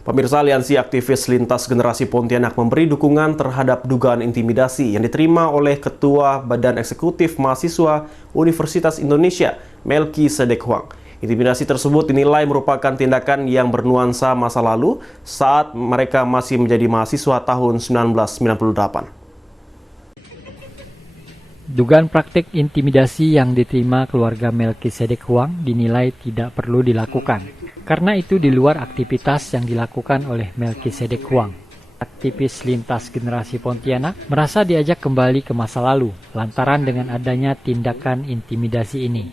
Pemirsa, Aliansi Aktivis Lintas Generasi Pontianak memberi dukungan terhadap dugaan intimidasi yang diterima oleh Ketua Badan Eksekutif Mahasiswa Universitas Indonesia, Melki Sedek Huang. Intimidasi tersebut dinilai merupakan tindakan yang bernuansa masa lalu saat mereka masih menjadi mahasiswa tahun 1998. Dugaan praktik intimidasi yang diterima keluarga Melki Sedek Huang dinilai tidak perlu dilakukan, karena itu di luar aktivitas yang dilakukan oleh Melki Sedek Huang. Aktivis lintas generasi Pontianak merasa diajak kembali ke masa lalu lantaran dengan adanya tindakan intimidasi ini.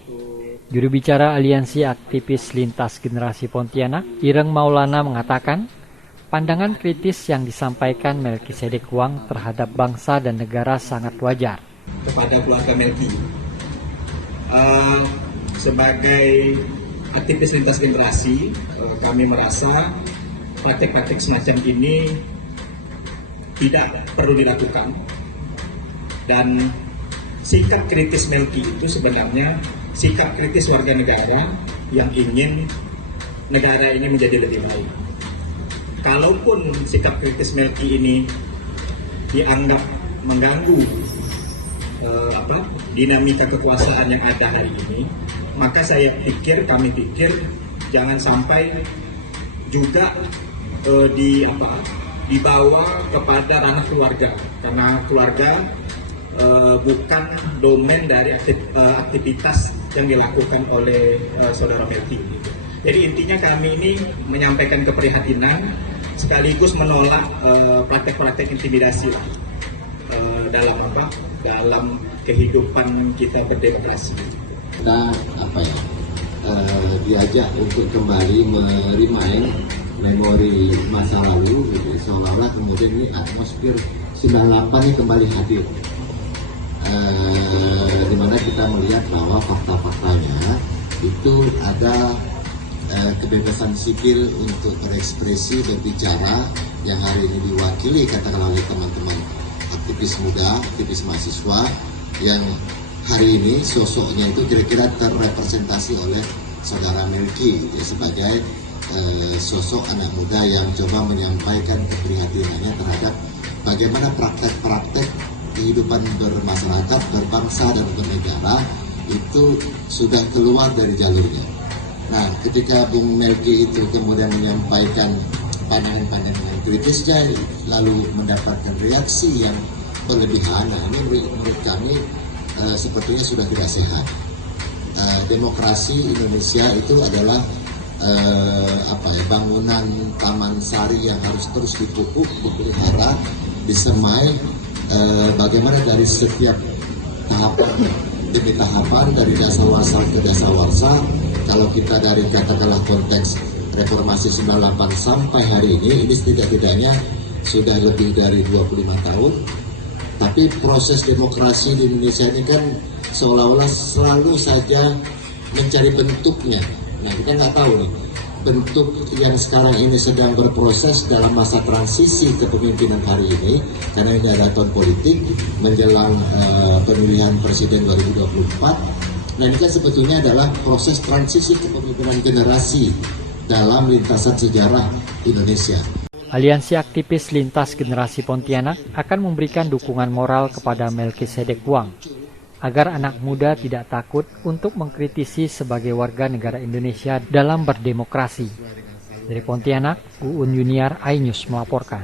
Juru bicara Aliansi Aktivis Lintas Generasi Pontianak, Ireng Maulana mengatakan, pandangan kritis yang disampaikan Melki Sedek Huang terhadap bangsa dan negara sangat wajar. Kepada keluarga Melki, sebagai aktivis lintas generasi, kami merasa praktek-praktek semacam ini tidak perlu dilakukan, dan sikap kritis Melki itu sebenarnya sikap kritis warga negara yang ingin negara ini menjadi lebih baik. Kalaupun sikap kritis Melki ini dianggap mengganggu dinamika kekuasaan yang ada hari ini, maka kami pikir jangan sampai juga dibawa kepada ranah keluarga, karena keluarga bukan domain dari aktivitas yang dilakukan oleh saudara Melki. Jadi intinya kami ini menyampaikan keprihatinan sekaligus menolak praktek-praktek intimidasi dalam kehidupan kita berdemokrasi. Kita diajak untuk kembali merimain memori masa lalu, gitu. Seolah-olah kemudian ini atmosfer 98 ini kembali hadir, dimana kita melihat bahwa fakta-faktanya itu ada kebebasan sipil untuk berekspresi, berbicara, yang hari ini diwakili katakanlah oleh teman-teman aktivis muda, aktivis mahasiswa, yang hari ini sosoknya itu kira-kira terrepresentasi oleh saudara Melki sebagai sosok anak muda yang coba menyampaikan keprihatinannya terhadap bagaimana praktek-praktek kehidupan bermasyarakat, berbangsa dan bernegara itu sudah keluar dari jalurnya. Nah, ketika Bung Melki itu kemudian menyampaikan pandangan-pandangan kritisnya lalu mendapatkan reaksi yang berlebihan, nah ini menurut kami sepertinya sudah tidak sehat. Demokrasi Indonesia itu adalah bangunan taman sari yang harus terus dipupuk, dipelihara, disemai, bagaimana dari setiap tahapan demi tahapan, dari dasawarsa ke dasawarsa. Kalau kita dari katakanlah konteks reformasi 98 sampai hari ini setidak-tidaknya sudah lebih dari 25 tahun. Tapi proses demokrasi di Indonesia ini kan seolah-olah selalu saja mencari bentuknya. Nah, kita nggak tahu nih, bentuk yang sekarang ini sedang berproses dalam masa transisi kepemimpinan hari ini, karena ini adalah tahun politik menjelang pemilihan presiden 2024. Nah, ini kan sebetulnya adalah proses transisi kepemimpinan generasi dalam lintasan sejarah Indonesia. Aliansi Aktivis Lintas Generasi Pontianak akan memberikan dukungan moral kepada Melki Sedek Huang agar anak muda tidak takut untuk mengkritisi sebagai warga negara Indonesia dalam berdemokrasi. Dari Pontianak, Uun Yuniar, iNews melaporkan.